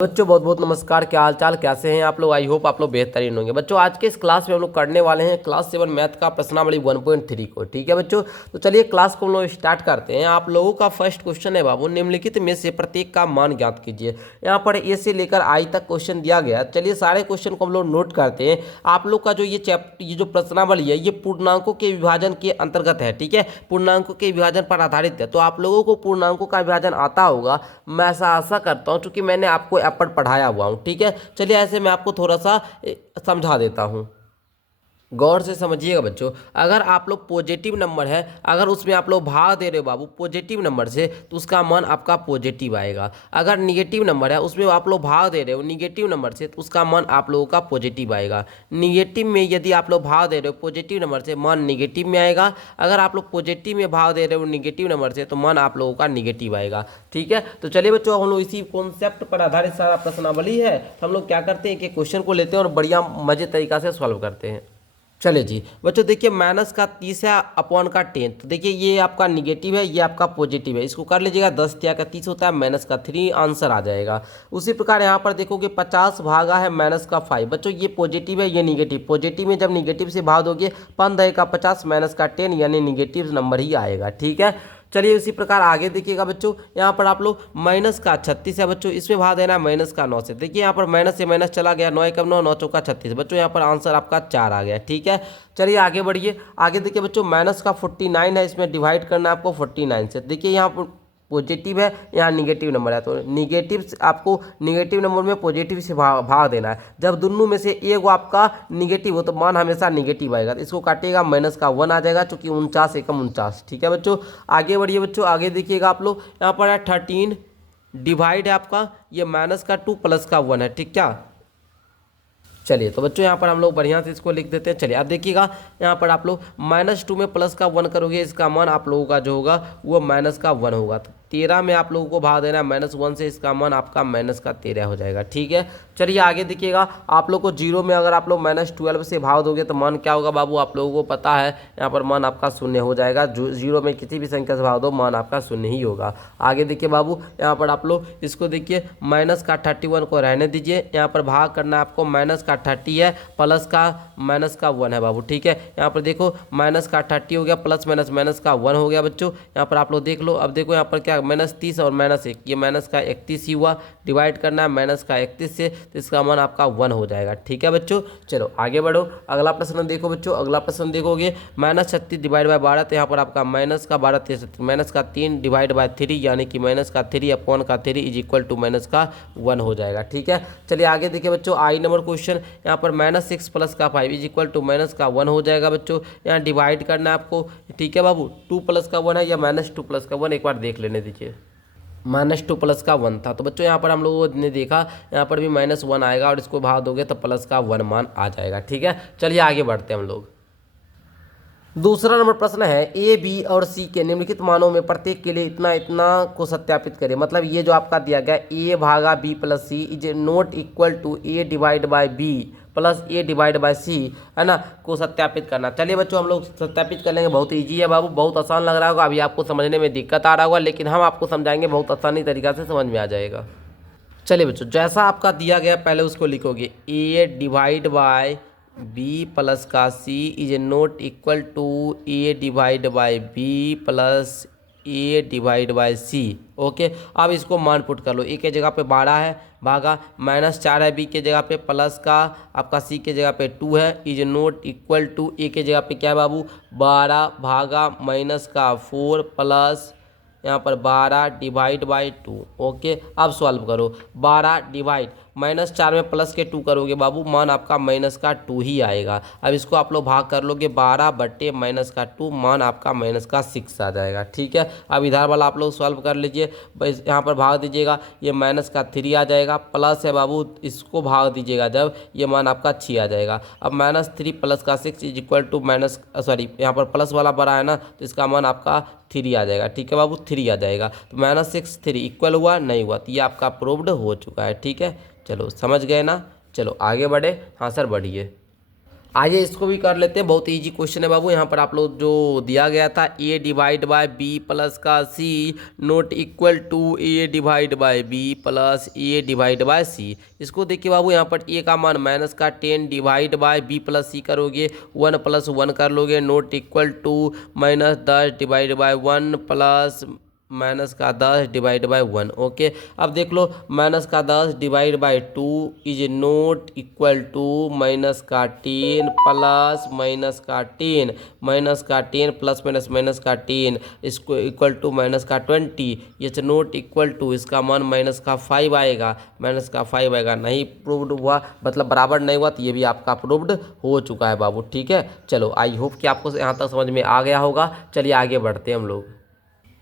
बच्चों बहुत बहुत नमस्कार। क्या हाल चाल, कैसे हैं आप लोग। आई होप आप लोग बेहतरीन होंगे। बच्चों आज के इस क्लास में हम लोग करने वाले हैं क्लास 7 मैथ का प्रश्नावली 1.3 को। ठीक है बच्चों, तो चलिए क्लास को हम लोग स्टार्ट करते हैं। आप लोगों का फर्स्ट क्वेश्चन है बाबू, निम्नलिखित में से प्रत्येक का मान ज्ञात कीजिए। यहाँ पर ए से लेकर आई तक क्वेश्चन दिया गया। चलिए सारे क्वेश्चन को हम लोग नोट करते हैं। आप लोग का जो ये जो प्रश्नावली है ये पूर्णांकों के विभाजन के अंतर्गत है। ठीक है, पूर्णांकों के विभाजन पर आधारित है, तो आप लोगों को पूर्णांकों का विभाजन आता होगा, मैं ऐसा आशा करता हूँ, क्योंकि मैंने आपको पर पढ़ाया हुआ हूँ। ठीक है, चलिए ऐसे मैं आपको थोड़ा सा समझा देता हूँ, गौर से समझिएगा बच्चों। अगर आप लोग पॉजिटिव नंबर है, अगर उसमें आप लोग भाग दे रहे हो बाबू पॉजिटिव नंबर से, तो उसका मान आपका पॉजिटिव आएगा। अगर निगेटिव नंबर है, उसमें आप लोग भाग दे रहे हो निगेटिव नंबर से, तो उसका मान आप लोगों का पॉजिटिव आएगा। निगेटिव में यदि आप लोग भाग दे रहे हो पॉजिटिव नंबर से, मान निगेटिव में आएगा। अगर आप लोग पॉजिटिव में भाग दे रहे हो निगेटिव नंबर से, तो मान आप लोगों का निगेटिव आएगा। ठीक है, तो चलिए बच्चों हम लोग इसी कॉन्सेप्ट पर आधारित सारा प्रश्नावली है, तो हम लोग क्या करते हैं कि क्वेश्चन को लेते हैं और बढ़िया मजे तरीका से सॉल्व करते हैं। चलिए जी बच्चों, देखिए माइनस का 30 है अपॉन का 10, तो देखिए ये आपका निगेटिव है, ये आपका पॉजिटिव है। इसको कर लीजिएगा, 10 क्या का 30 होता है, माइनस का 3 आंसर आ जाएगा। उसी प्रकार यहाँ पर देखोगे 50 भागा है माइनस का 5। बच्चों ये पॉजिटिव है, ये निगेटिव। पॉजिटिव में जब निगेटिव से भाग दोगे 15 का 50 माइनस का 10, यानी निगेटिव नंबर ही आएगा। ठीक है, चलिए उसी प्रकार आगे देखिएगा बच्चों। यहाँ पर आप लोग माइनस का 36 है बच्चों, इसमें भाग देना है माइनस का 9 से। देखिए यहाँ पर माइनस से माइनस चला गया, 9 एकम 9, 9 चौका 36। बच्चों यहाँ पर आंसर आपका 4 आ गया। ठीक है, चलिए आगे बढ़िए। आगे देखिए बच्चों माइनस का 49 है, इसमें डिवाइड करना है आपको 49 से। देखिए यहाँ पर पॉजिटिव है, यहाँ निगेटिव नंबर है, तो निगेटिव आपको निगेटिव नंबर में पॉजिटिव से भाग देना है। जब दोनों में से एक वो आपका निगेटिव हो, तो मान हमेशा निगेटिव आएगा। तो इसको काटिएगा, माइनस का 1 आ जाएगा, चूंकि 49 एकम 49। ठीक है बच्चों, आगे बढ़िए बच्चों। आगे देखिएगा आप लोग, यहाँ पर है 13 डिवाइड है आपका ये माइनस का 2 प्लस का 1 है। ठीक क्या, चलिए तो बच्चों यहाँ पर हम लोग बढ़िया से इसको लिख देते हैं। चलिए अब देखिएगा, यहाँ पर आप लोग -2 में प्लस का 1 करोगे, इसका मान आप लोगों का जो होगा वो माइनस का 1 होगा। तो 13 में आप लोगों को भाग देना है -1 से, इसका मान आपका माइनस का 13 हो जाएगा। ठीक है, चलिए आगे देखिएगा। आप लोग को 0 में अगर आप लोग -12 से भाग दोगे तो मान क्या होगा बाबू, आप लोगों को पता है, यहाँ पर मान आपका 0 हो जाएगा। 0 में किसी भी संख्या से भाग दो, मान आपका 0 ही होगा। आगे देखिए बाबू, यहाँ पर आप लोग इसको देखिए, माइनस का 31 को रहने दीजिए। यहाँ पर भाग करना है आपको, माइनस का 30 है, प्लस का माइनस का 1 है बाबू। ठीक है, यहाँ पर देखो माइनस का 30 हो गया, प्लस माइनस माइनस का 1 हो गया बच्चों। यहाँ पर आप लोग देख लो। अब देखो यहाँ पर क्या, -30 और -1, ये माइनस का 31 ही हुआ। डिवाइड करना है माइनस का 31 से, तो इसका मान आपका 1 हो जाएगा। ठीक है बच्चों, चलो आगे बढ़ो। अगला प्रश्न देखो बच्चों। अगला प्रश्न देखोगे, -36 डिवाइड बाय 12, तो यहाँ पर आपका माइनस का 12 36, माइनस का 3 डिवाइड बाय 3, यानी कि माइनस का 3 अपॉन का 3 इज इक्वल टू माइनस का 1 हो जाएगा। ठीक है, चलिए आगे देखिए बच्चों। आई नंबर क्वेश्चन, यहाँ पर -6 प्लस का 5 इज इक्वल टू माइनस का 1 हो जाएगा बच्चों। यहाँ डिवाइड करना है आपको। ठीक है बाबू, 2 प्लस का 1 है या -2 प्लस का 1, एक बार देख लेने दीजिए। -2 प्लस का 1 था, तो बच्चों यहाँ पर हम लोगों ने देखा, यहाँ पर भी -1 आएगा, और इसको भाग दोगे तो प्लस का 1 मान आ जाएगा। ठीक है, चलिए आगे बढ़ते हैं हम लोग। दूसरा नंबर प्रश्न है, ए बी और सी के निम्नलिखित मानों में प्रत्येक के लिए इतना इतना को सत्यापित करें। मतलब ये जो आपका दिया गया ए भागा B plus C is not equal to A divide by B plus A divide by C, है ना, को सत्यापित करना। चलिए बच्चों हम लोग सत्यापित कर लेंगे। बहुत ईजी है बाबू, बहुत आसान लग रहा होगा, अभी आपको समझने में दिक्कत आ रहा होगा, लेकिन हम आपको समझाएंगे, बहुत आसानी तरीका से समझ में आ जाएगा। चलिए बच्चों, जैसा आपका दिया गया पहले उसको लिखोगे, A divide by B plus का C is not equal to A divide by B plus A divide by C. Okay, अब इसको मान पुट कर लो। ए के जगह पे 12 है, भागा -4 है, बी के जगह पे प्लस का आपका सी के जगह पे 2 है, इज नॉट इक्वल टू ए के जगह पे क्या है बाबू 12 भागा माइनस का 4 प्लस यहाँ पर 12 डिवाइड बाई 2। ओके, अब सॉल्व करो। 12 डिवाइड -4 में प्लस के 2 करोगे बाबू, मान आपका माइनस का 2 ही आएगा। अब इसको आप लोग भाग कर लोगे, 12 बट्टे माइनस का 2, मान आपका माइनस का 6 आ जाएगा। ठीक है, अब इधर वाला आप लोग सॉल्व कर लीजिए। यहाँ पर भाग दीजिएगा, ये माइनस का 3 आ जाएगा, प्लस है बाबू, इसको भाग दीजिएगा जब, ये मान आपका 6 आ जाएगा। अब -3 प्लस का 6 is equal to minus, sorry यहाँ पर प्लस वाला बड़ा है ना, तो इसका मान आपका 3 आ जाएगा। ठीक है बाबू, 3 आ जाएगा। तो -6 3 इक्वल हुआ नहीं हुआ, तो ये आपका प्रूव्ड हो चुका है। ठीक है, चलो समझ गए ना। चलो आगे बढ़े। हाँ सर बढ़िए। आइए इसको भी कर लेते हैं, बहुत इजी क्वेश्चन है बाबू। यहाँ पर आप लोग जो दिया गया था a divide by B plus का c not equal to a divide by B plus a divide by c। इसको देखिए बाबू, यहाँ पर a का मान माइनस का 10 divide by b plus c करोगे 1 प्लस 1 कर लोगे not equal to -10 divide by 1 plus minus का 10 डिवाइड बाय 1। ओके, अब देख लो माइनस का 10 divide by 2 is not equal to minus का 10 प्लस माइनस का 10 माइनस का 10 प्लस माइनस माइनस का 10 इसको इक्वल टू माइनस का 20 इज नॉट इक्वल टू इसका मान माइनस का 5 आएगा, माइनस का 5 आएगा। नहीं प्रूव्ड हुआ, मतलब बराबर नहीं हुआ, तो ये भी आपका प्रूव्ड हो चुका है बाबू। ठीक है, चलो आई होप कि आपको यहाँ तक समझ में आ गया होगा। चलिए आगे बढ़ते हैं हम लोग।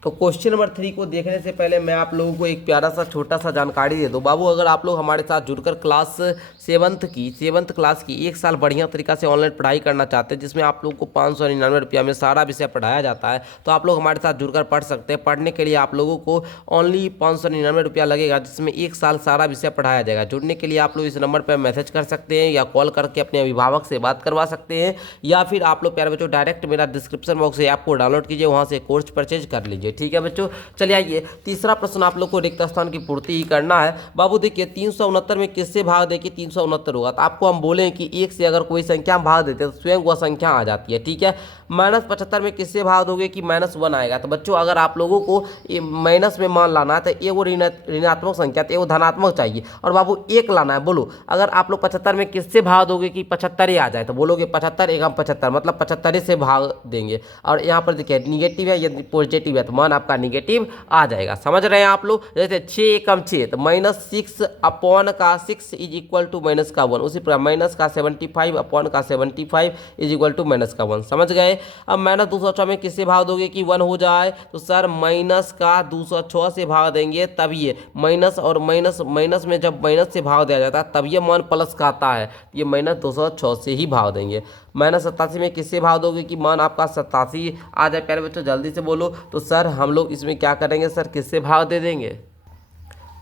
तो क्वेश्चन नंबर 3 को देखने से पहले मैं आप लोगों को एक प्यारा सा छोटा सा जानकारी दे दूं बाबू। अगर आप लोग हमारे साथ जुड़कर क्लास सेवन्थ क्लास की 1 साल बढ़िया तरीका से ऑनलाइन पढ़ाई करना चाहते हैं, जिसमें आप लोगों को 599 रुपया में सारा विषय पढ़ाया जाता है, तो आप लोग हमारे साथ जुड़कर पढ़ सकते हैं। पढ़ने के लिए आप लोगों को ओनली 599 रुपया लगेगा, जिसमें 1 साल सारा विषय पढ़ाया जाएगा। जुड़ने के लिए आप लोग इस नंबर पर मैसेज कर सकते हैं या कॉल करके अपने अभिभावक से बात करवा सकते हैं, या फिर आप लोग प्यारे बच्चों डायरेक्ट मेरा डिस्क्रिप्शन बॉक्स से ऐप को डाउनलोड कीजिए, वहाँ से कोर्स परचेज कर लीजिए। ठीक है बच्चों, चलिए आइए तीसरा प्रश्न आप लोग को रिक्त स्थान की पूर्ति ही करना है बाबू। देखिए 369 में किससे भाग दे कि 369 होगा, तो आपको हम बोलें कि 1 से अगर कोई संख्या भाग देते हैं तो स्वयं वह संख्या आ जाती है। ठीक है, -75 में किससे भाग दोगे कि -1 आएगा। तो बच्चों अगर आप लोगों को माइनस में मान लाना है तो एगो ऋणात्मक संख्या तो एगो धनात्मक चाहिए, और बाबू 1 लाना है। बोलो अगर आप लोग 75 में किससे भाग दोगे कि 75 ही आ जाए, तो बोलोगे 75 एकम 75, मतलब 75 से भाग देंगे। और यहाँ पर देखिए निगेटिव है, यदि पॉजिटिव है तो मान आपका निगेटिव आ जाएगा। समझ रहे हैं आप लोग। जैसे 6 एकम 6 तो -6 अपॉन का 6 इज इक्वल टू माइनस का 1। उसी प्रकार माइनस का 75 अपॉन का 75 इज इक्वल टू माइनस का 1। समझ गए। अब -206 में किससे भाग दोगे कि 1 हो जाए, तो सर माइनस का 206 से भाग देंगे, तब ये माइनस और माइनस में जब माइनस से भाग दिया जाता है तब ये मान प्लस का आता है, ये -206 से ही भाग देंगे। -87 में किससे भाग दोगे कि मान आपका 87 आ जाए। प्यारे बच्चों जल्दी से बोलो, तो सर हम लोग इसमें क्या करेंगे सर, किससे भाग दे देंगे,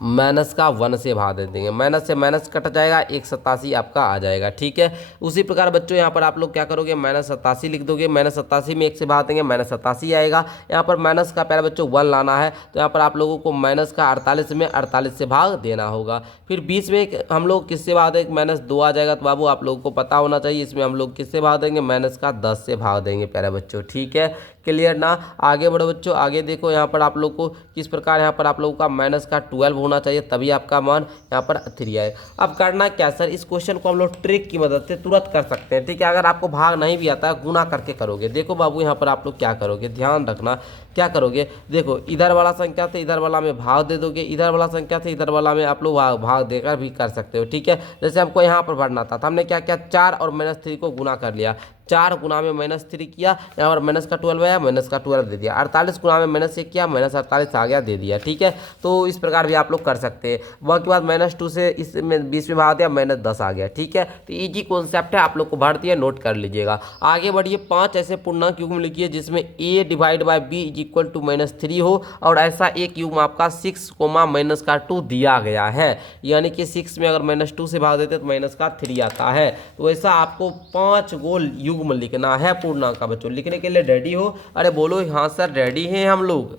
माइनस का 1 से भाग दे देंगे। माइनस से माइनस कट जाएगा, 187 आपका आ जाएगा। ठीक है, उसी प्रकार बच्चों यहाँ पर आप लोग क्या करोगे, -87 लिख दोगे। -87 में 1 से भाग देंगे, -87 आएगा। यहाँ पर माइनस का प्यारे बच्चों 1 लाना है, तो यहाँ पर आप लोगों को माइनस का 48 में 48 से भाग देना होगा। फिर 20 में हम लोग किससे भाग देंगे, -2 आ जाएगा। तो बाबू आप लोगों को पता होना चाहिए, इसमें हम लोग किससे भाग देंगे, माइनस का 10 से भाग देंगे प्यारे बच्चों। ठीक है, क्लियर ना। आगे बढ़ो बच्चों, आगे देखो यहाँ पर आप लोग को किस प्रकार यहाँ पर आप लोगों का माइनस का 12 होना चाहिए, तभी आपका मान यहाँ पर 3 आए। अब करना क्या सर, इस क्वेश्चन को हम लोग ट्रिक की मदद से तुरंत कर सकते हैं। ठीक है, अगर आपको भाग नहीं भी आता है गुना करके करोगे। देखो बाबू यहाँ पर आप लोग क्या करोगे, ध्यान रखना क्या करोगे। देखो इधर वाला संख्या से इधर वाला में भाग दे दोगे, इधर वाला संख्या से इधर वाला में आप लोग भाग देकर भी कर सकते हो। ठीक है, जैसे हमको यहाँ पर भरना था तो हमने क्या किया, 4 और -3 को गुना कर लिया। 4 गुना में -3 किया, यहाँ पर माइनस का 12 आया, माइनस का 12 दे दिया। 48 गुना में -1 किया, -48 आ गया, दे दिया। ठीक है, तो इस प्रकार भी आप लोग कर सकते हैं। वह के बाद -2 से इसमें 20 में भाग दिया, -10 आ गया। ठीक है, तो इजी कॉन्सेप्ट है, आप लोग को भर दिया, नोट कर लीजिएगा। आगे बढ़िए, 5 ऐसे पूर्णांक युग्म लिखिए जिसमें a divide by b is equal to -3 हो, और ऐसा एक युग्म आपका 6, -2 दिया गया है। यानी कि 6 में अगर -2 से भाग देते तो -3 आता है। तो ऐसा आपको 5 गो युग्म लिखना है पूर्णांक का। बच्चों लिखने के लिए रेडी हो, अरे बोलो हाँ सर रेडी हैं हम लोग।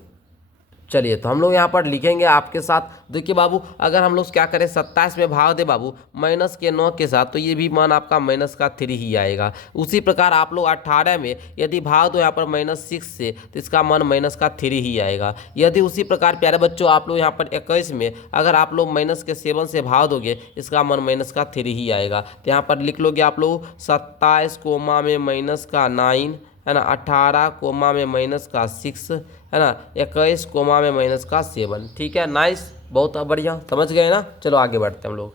चलिए तो हम लोग यहाँ पर लिखेंगे आपके साथ। देखिए बाबू अगर हम लोग क्या करें, 27 में भाग दे बाबू -9 के साथ, तो ये भी मान आपका -3 ही आएगा। उसी प्रकार आप लोग 18 में यदि भाग दो यहाँ पर -6 से, तो इसका मान -3 ही आएगा। यदि उसी प्रकार प्यारे बच्चों आप लोग यहाँ पर 21 में अगर आप लोग -7 से भाग दोगे, इसका मान -3 ही आएगा। तो यहाँ पर लिख लोगे आप लोग 27 कोमा में -9 है ना, 18 कोमा में -6 है ना, 21 कोमा में -7। ठीक है, नाइस, बहुत बढ़िया, समझ गए ना। चलो आगे बढ़ते हैं हम लोग।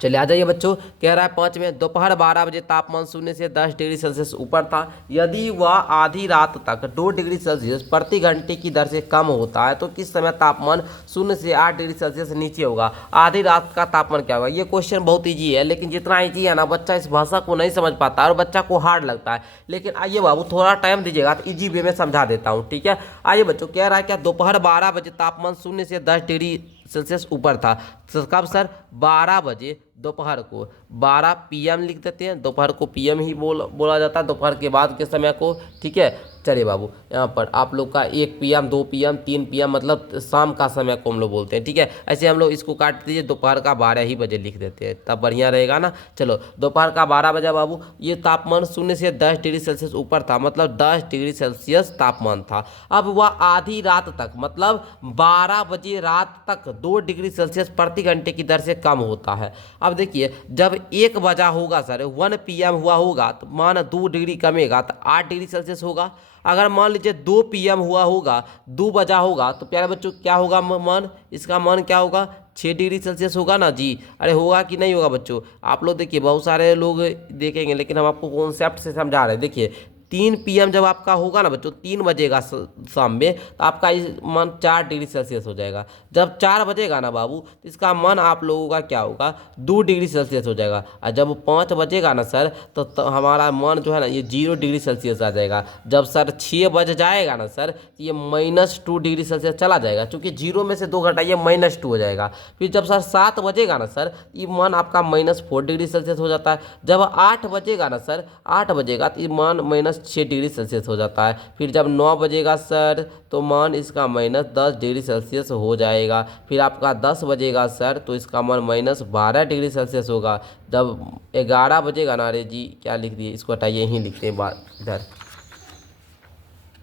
चलिए आ जाइए बच्चों, कह रहा है 5 में दोपहर 12 बजे तापमान 0 से 10 डिग्री सेल्सियस ऊपर था। यदि वह आधी रात तक 2 डिग्री सेल्सियस प्रति घंटे की दर से कम होता है तो किस समय तापमान 0 से 8 डिग्री सेल्सियस नीचे होगा। आधी रात का तापमान क्या होगा। ये क्वेश्चन बहुत ईजी है, लेकिन जितना ईजी है ना बच्चा इस भाषा को नहीं समझ पाता और बच्चा को हार्ड लगता है। लेकिन आइए बाबू थोड़ा टाइम दीजिएगा तो ईजी वे में समझा देता हूँ। ठीक है, आइए बच्चों, कह रहा है क्या, दोपहर 12 बजे तापमान 0 से 10 डिग्री सेल्सियस ऊपर था। तो कब सर, 12 बजे दोपहर को 12 PM लिख देते हैं, दोपहर को PM ही बोला जाता है, दोपहर के बाद के समय को। ठीक है, चलिए बाबू, यहाँ पर आप लोग का 1 PM 2 PM 3 PM मतलब शाम का समय को हम लोग बोलते हैं। ठीक है, ऐसे हम लोग इसको काट दीजिए, दोपहर का 12 ही बजे लिख देते हैं, तब बढ़िया रहेगा ना। चलो, दोपहर का 12 बजे बाबू, ये तापमान 0 से 10 डिग्री सेल्सियस ऊपर था, मतलब 10 डिग्री सेल्सियस तापमान था। अब वह आधी रात तक, मतलब 12 बजे रात तक 2 डिग्री सेल्सियस प्रति घंटे की दर से कम होता है। अब देखिए, जब 1 बजा होगा सर, 1 PM हुआ होगा, तो मान 2 डिग्री कमेगा तो 8 डिग्री सेल्सियस होगा। अगर मान लीजिए 2 PM हुआ होगा, 2 बजा होगा, तो प्यारे बच्चों क्या होगा मान, इसका मान क्या होगा, 6 डिग्री सेल्सियस होगा ना जी। अरे होगा कि नहीं होगा बच्चों, आप लोग देखिए, बहुत सारे लोग देखेंगे, लेकिन हम आपको कॉन्सेप्ट से समझा रहे हैं। देखिए 3 PM जब आपका होगा ना बच्चों, 3 बजेगा शाम में, तो आपका मान 4 डिग्री सेल्सियस हो जाएगा। जब 4 बजेगा ना बाबू, तो इसका मान आप लोगों का क्या होगा, 2 डिग्री सेल्सियस हो जाएगा। और जब 5 बजेगा ना सर, तो हमारा मान जो है ना, ये 0 डिग्री सेल्सियस आ जाएगा। जब सर 6 बज जाएगा ना सर, तो ये -2 डिग्री सेल्सियस चला जाएगा, क्योंकि 0 में से 2 घटाइए -2 हो जाएगा। फिर जब सर 7 बजेगा ना सर, ये मान आपका -4 डिग्री सेल्सियस हो जाता है। जब 8 बजेगा ना सर, 8 बजेगा तो ये मान -6 डिग्री सेल्सियस हो जाता है। फिर जब 9 बजेगा सर, तो मान इसका -10 डिग्री सेल्सियस हो जाएगा। फिर आपका 10 बजेगा सर, तो इसका मान -12 डिग्री सेल्सियस होगा। जब 11 बजेगा ना, अरे जी क्या लिख दिए, इसको हटाइए, यहीं लिखते हैं बात इधर।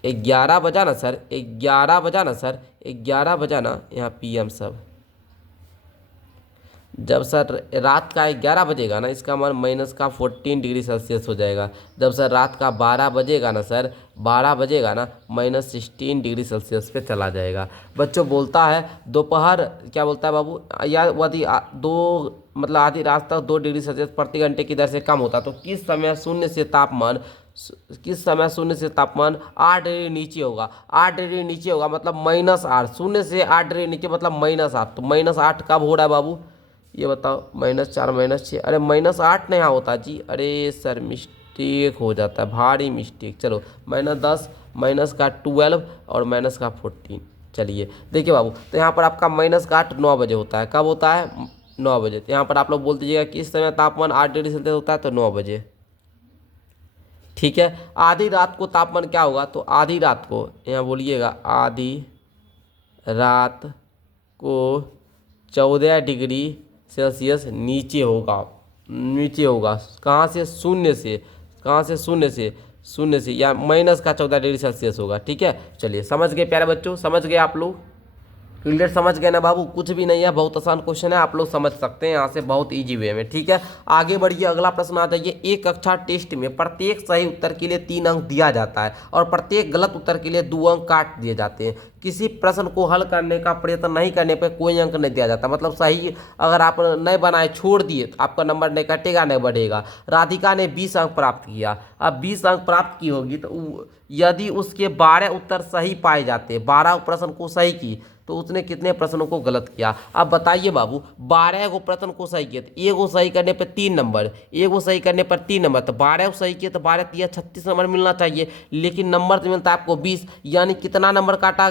11 बजा ना सर, 11 बजा ना सर, 11 बजा ना, यहाँ PM सब। जब सर रात का 11 बजेगा ना, इसका मान -14 डिग्री सेल्सियस हो जाएगा। जब सर रात का 12 बजेगा ना सर, 12 बजेगा ना, -16 डिग्री सेल्सियस पे चला जाएगा। बच्चों बोलता है दोपहर, क्या बोलता है बाबू, या यदि मतलब आधी रात तक 2 डिग्री सेल्सियस प्रति घंटे की दर से कम होता, तो किस समय शून्य से तापमान 8 डिग्री नीचे होगा। 8 डिग्री नीचे होगा मतलब -8, 0 से 8 डिग्री नीचे मतलब -8। तो -8 कब हो रहा है बाबू, ये बताओ, -4 -6, अरे -8 नहीं होता जी, अरे सर मिस्टेक हो जाता है, भारी मिस्टेक। चलो -10 -12 और -14। चलिए देखिए बाबू, तो यहाँ पर आपका -8 9 बजे होता है। कब होता है, 9 बजे। तो यहाँ पर आप लोग बोल दीजिएगा कि इस समय तापमान 8 डिग्री सेल्सियस होता है, तो 9 बजे। ठीक है, आधी रात को तापमान क्या होगा, तो आधी रात को यहाँ बोलिएगा, आधी रात को 14 डिग्री सेल्सियस नीचे होगा। कहाँ से, शून्य से, कहाँ से, शून्य से या -14 डिग्री सेल्सियस होगा। ठीक है, चलिए समझ गए प्यारे बच्चों, समझ गए आप लोग, क्लियर, समझ गए ना बाबू। कुछ भी नहीं है, बहुत आसान क्वेश्चन है, आप लोग समझ सकते हैं यहाँ से बहुत इजी वे में। ठीक है, आगे बढ़िए, अगला प्रश्न आ जाइए। एक कक्षा टेस्ट में प्रत्येक सही उत्तर के लिए 3 अंक दिया जाता है और प्रत्येक गलत उत्तर के लिए 2 अंक काट दिए जाते हैं। किसी प्रश्न को हल करने का प्रयत्न नहीं करने पर कोई अंक नहीं दिया जाता, मतलब सही अगर आप नहीं बनाए, छोड़ दिए, तो आपका नंबर नहीं कटेगा, नहीं बढ़ेगा। राधिका ने 20 अंक प्राप्त किया। अब 20 अंक प्राप्त की होगी, तो यदि उसके 12 उत्तर सही पाए जाते, 12 प्रश्न को सही की, तो उसने कितने प्रश्नों को गलत किया। अब बताइए बाबू, 12 को प्रश्न को सही किया, तो एगो सही करने पर 3 नंबर, एगो सही करने पर 3 नंबर, तो 12 सही किए तो 12 3 36 नंबर मिलना चाहिए, लेकिन नंबर तो मिलता है आपको 20। यानी कितना नंबर काटा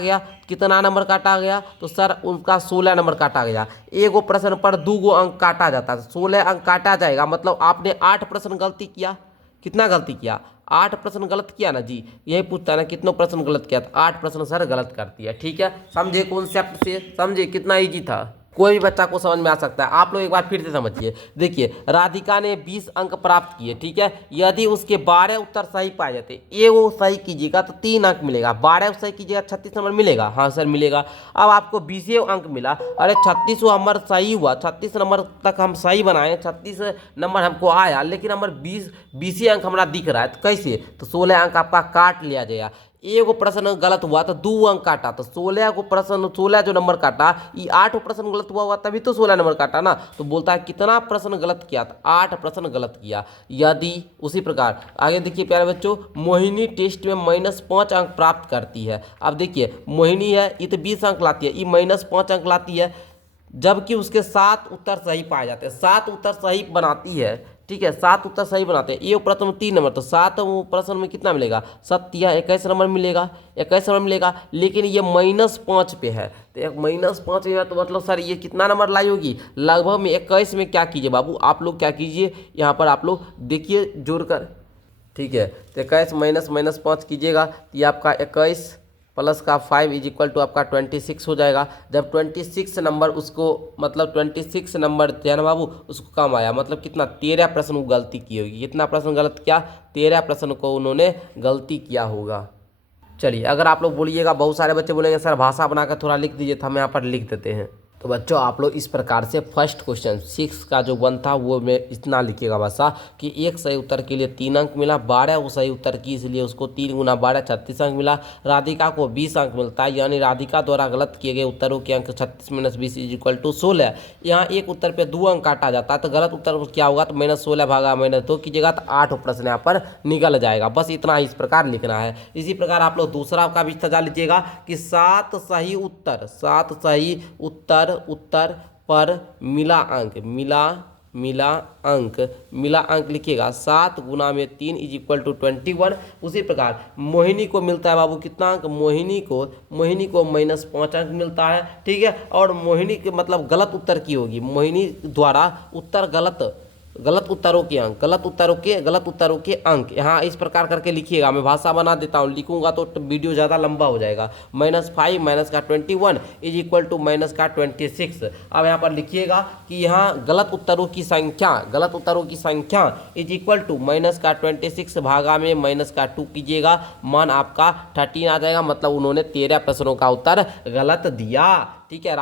गया, तो सर उनका 16 नंबर काटा गया। एगो प्रश्न पर 2 अंक काटा जाता है, 16 अंक काटा जाएगा, मतलब आपने 8 प्रश्न गलती किया। कितना गलती किया, 8 प्रश्न गलत किया ना जी। यही पूछता है ना कितनों प्रश्न गलत किया, तो 8 प्रश्न सर गलत कर दिया। ठीक है, समझे कॉन्सेप्ट से, समझे कितना इजी था, कोई भी बच्चा को समझ में आ सकता है। आप लोग एक बार फिर से समझिए। देखिए, राधिका ने 20 अंक प्राप्त किए। ठीक है, यदि उसके 12 उत्तर सही पाए जाते, ये वो सही कीजिएगा तो 3 अंक मिलेगा, 12 सही कीजिएगा 36 नंबर मिलेगा। हाँ सर मिलेगा। अब आपको 20 अंक मिला, अरे 36 नंबर सही हुआ, 36 नंबर तक हम सही बनाए, 36 नंबर हमको आया, लेकिन नंबर 20 अंक हमारा दिख रहा है, तो कैसे, तो 16 अंक आपका काट लिया जाएगा। एगो प्रश्न गलत हुआ तो 2 अंक काटा, तो 16 को प्रश्न, 16 जो नंबर काटा, ये 8 प्रश्न गलत हुआ तभी तो 16 नंबर काटा ना। तो बोलता है कितना प्रश्न गलत किया, तो 8 प्रश्न गलत किया। यदि उसी प्रकार आगे देखिए प्यारे बच्चों, मोहिनी टेस्ट में -5 अंक प्राप्त करती है। अब देखिए मोहिनी है, ये तो 20 अंक लाती है, ये -5 अंक लाती है, जबकि उसके 7 उत्तर सही पाए जाते हैं, 7 उत्तर सही बनाती है, ठीक है, 7 उत्तर सही बनाते हैं। ये प्रश्न में 3 नंबर, तो 7 प्रश्न में कितना मिलेगा, 7 या 21 नंबर मिलेगा, 21 नंबर मिलेगा। लेकिन ये -5 पे है, तो एक -5 में है, तो मतलब सर ये कितना नंबर लाई होगी, लगभग में 21 में क्या कीजिए बाबू, आप लोग क्या कीजिए, यहाँ पर आप लोग देखिए जोड़कर, ठीक है। तो 21 माइनस -5 कीजिएगा, तो ये आपका 21 प्लस का 5 इज इक्वल टू आपका 26 हो जाएगा। जब 26 नंबर उसको मतलब 26 नंबर थे ना बाबू, उसको कम आया, मतलब कितना 13 प्रश्न को गलती की होगी। कितना प्रश्न गलत किया, 13 प्रश्न को उन्होंने गलती किया होगा। चलिए, अगर आप लोग बोलिएगा, बहुत सारे बच्चे बोलेंगे सर भाषा बनाकर थोड़ा लिख दीजिए, तो हम यहाँ पर लिख देते हैं। तो बच्चों आप लोग इस प्रकार से फर्स्ट क्वेश्चन 6 का जो 1 था वो में इतना लिखिएगा भाषा कि एक सही उत्तर के लिए 3 अंक मिला, 12 वो सही उत्तर की, इसलिए उसको 3 गुना 12 36 अंक मिला। राधिका को 20 अंक मिलता है, यानी राधिका द्वारा गलत किए गए उत्तरों के अंक 36 - 20 इज इक्वल टू 16। यहाँ एक उत्तर पे 2 अंक काटा जाता है, तो गलत उत्तर क्या होगा, तो -16 भागा -2 कीजिएगा, तो 8 प्रश्न यहाँ पर निकल जाएगा। बस इतना इस प्रकार लिखना है। इसी प्रकार आप लोग दूसरा का भी सजा लीजिएगा कि 7 सही उत्तर पर मिला अंक लिखिएगा। 7 गुना में 3 इज इक्वल टू 21। उसी प्रकार मोहिनी को मिलता है बाबू कितना अंक, मोहिनी को -5 अंक मिलता है, ठीक है। और मोहिनी के मतलब गलत उत्तर की होगी, मोहिनी द्वारा उत्तर गलत उत्तरों के अंक यहाँ इस प्रकार करके लिखिएगा। मैं भाषा बना देता हूँ, लिखूंगा तो वीडियो ज़्यादा लंबा हो जाएगा। -5 माइनस का 21 इज इक्वल टू माइनस का 26। अब यहाँ पर लिखिएगा कि यहाँ गलत उत्तरों की संख्या इज इक्वल टू माइनस का 26 भागा में -2 कीजिएगा, मान आपका 13 आ जाएगा। मतलब उन्होंने 13 प्रश्नों का उत्तर गलत दिया, ठीक है।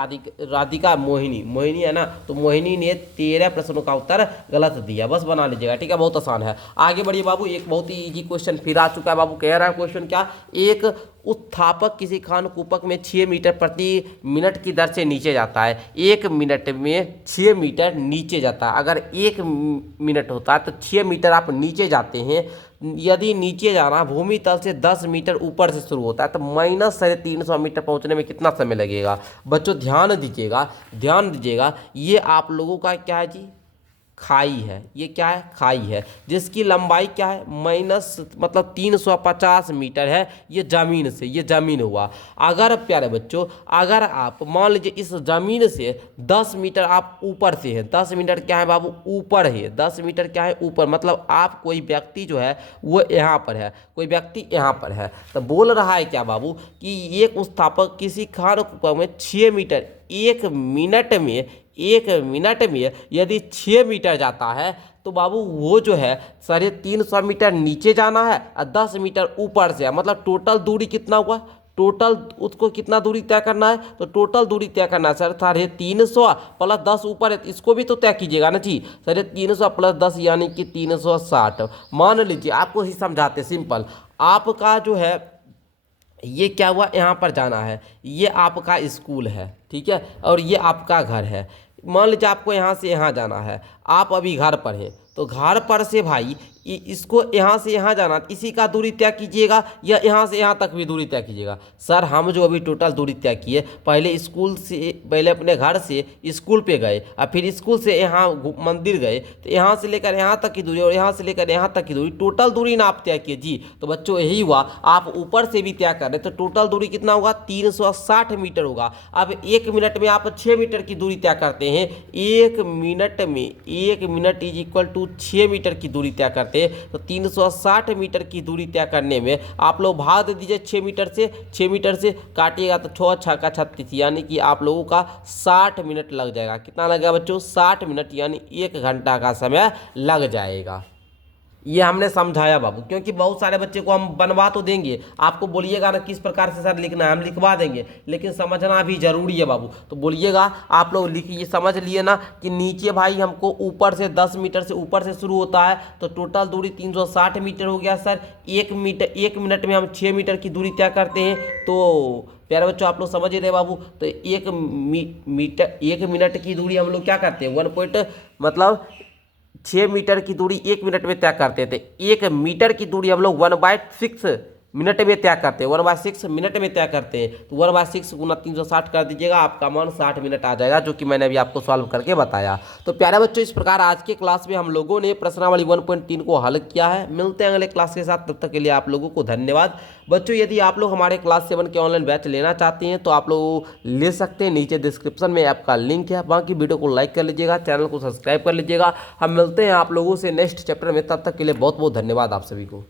राधिका मोहिनी है ना, तो मोहिनी ने 13 प्रश्नों का उत्तर गलत दिया, बस बना लीजिएगा, ठीक है। बहुत आसान है। आगे बढ़िए बाबू, एक बहुत ही इजी क्वेश्चन फिर आ चुका है बाबू। कह रहा है क्वेश्चन क्या, एक उत्थापक किसी खान कूपक में 6 मीटर प्रति मिनट की दर से नीचे जाता है। 1 मिनट में 6 मीटर नीचे जाता है। अगर 1 मिनट होता है तो 6 मीटर आप नीचे जाते हैं। यदि नीचे जाना भूमि तल से 10 मीटर ऊपर से शुरू होता है, तो -350 मीटर पहुंचने में कितना समय लगेगा। बच्चों ध्यान दीजिएगा, ये आप लोगों का क्या है जी, खाई है। ये क्या है, खाई है, जिसकी लंबाई क्या है, मतलब 350 मीटर है। ये जमीन हुआ। अगर प्यारे बच्चों, अगर आप मान लीजिए इस जमीन से 10 मीटर आप ऊपर से है, 10 मीटर क्या है बाबू, ऊपर है, 10 मीटर क्या है, ऊपर। मतलब आप कोई व्यक्ति जो है वो यहाँ पर है, कोई व्यक्ति यहाँ पर है। तो बोल रहा है क्या बाबू कि एक उत्स्थापक किसी खान कुएं में 6 मीटर 1 मिनट में यदि 6 मीटर जाता है, तो बाबू वो जो है 350 मीटर नीचे जाना है और 10 मीटर ऊपर से है। मतलब टोटल दूरी कितना हुआ, टोटल उसको कितना दूरी तय करना है, तो टोटल दूरी तय करना है सर 350 प्लस 10 ऊपर है, इसको भी तो तय कीजिएगा ना जी। 350 प्लस 10 यानी कि 360। मान लीजिए आपको ही समझाते सिंपल, आपका जो है ये क्या हुआ, यहाँ पर जाना है, ये आपका स्कूल है, ठीक है, और ये आपका घर है। मान लीजिए आपको यहाँ से यहाँ जाना है, आप अभी घर पर हैं, तो घर पर से भाई इसको यहाँ से यहाँ जाना, इसी का दूरी तय कीजिएगा, या यहाँ से यहाँ तक भी दूरी तय कीजिएगा। सर हम जो अभी टोटल दूरी तय किए, पहले अपने घर से स्कूल पे गए और फिर स्कूल से यहाँ मंदिर गए, तो यहाँ से लेकर यहाँ तक की दूरी और यहाँ से लेकर यहाँ तक की दूरी, टोटल दूरी ना आप तय किए जी। तो बच्चों यही हुआ, आप ऊपर से भी तय कर रहे, तो टोटल दूरी कितना होगा, 360 मीटर होगा। अब 1 मिनट में आप 6 मीटर की दूरी तय करते हैं, 1 minute is equal to 6 metre की दूरी तय करते, तो 360 मीटर की दूरी तय करने में आप लोग भाग दे दीजिए 6 मीटर से काटिएगा तो 6 6 का 36, यानी कि आप लोगों का 60 मिनट लग जाएगा। कितना लगेगा बच्चों, 60 मिनट, यानी 1 घंटा का समय लग जाएगा। ये हमने समझाया बाबू, क्योंकि बहुत सारे बच्चे को हम बनवा तो देंगे, आपको बोलिएगा ना किस प्रकार से सर लिखना है, हम लिखवा देंगे, लेकिन समझना भी जरूरी है बाबू। तो बोलिएगा आप लोग लिखिए, समझ लिए ना कि नीचे भाई हमको ऊपर से 10 मीटर से ऊपर से शुरू होता है, तो टोटल दूरी 360 मीटर हो गया सर। 1 मिनट में हम 6 मीटर की दूरी तय करते हैं। तो प्यारे बच्चों आप लोग समझ ही रहे बाबू, तो 1 मिनट की दूरी हम लोग क्या करते हैं, 6 मीटर की दूरी 1 मिनट में तय करते थे। 1 मीटर की दूरी हम लोग 1/6 मिनट में तय करते हैं, 1/6 मिनट में तय करते हैं, तो 1/6 गुना 360 कर दीजिएगा, आपका मान 60 मिनट आ जाएगा, जो कि मैंने अभी आपको सॉल्व करके बताया। तो प्यारे बच्चों, इस प्रकार आज के क्लास में हम लोगों ने प्रश्नावली 1.3 को हल किया है। मिलते हैं अगले क्लास के साथ, तब तक के लिए आप लोगों को धन्यवाद। बच्चों, यदि आप लोग हमारे क्लास 7 के ऑनलाइन बैच लेना चाहते हैं तो आप लोग ले सकते हैं, नीचे डिस्क्रिप्शन में ऐप का लिंक है। बाकी वीडियो को लाइक कर लीजिएगा, चैनल को सब्सक्राइब कर लीजिएगा। हम मिलते हैं आप लोगों से नेक्स्ट चैप्टर में, तब तक के लिए बहुत बहुत धन्यवाद आप सभी को।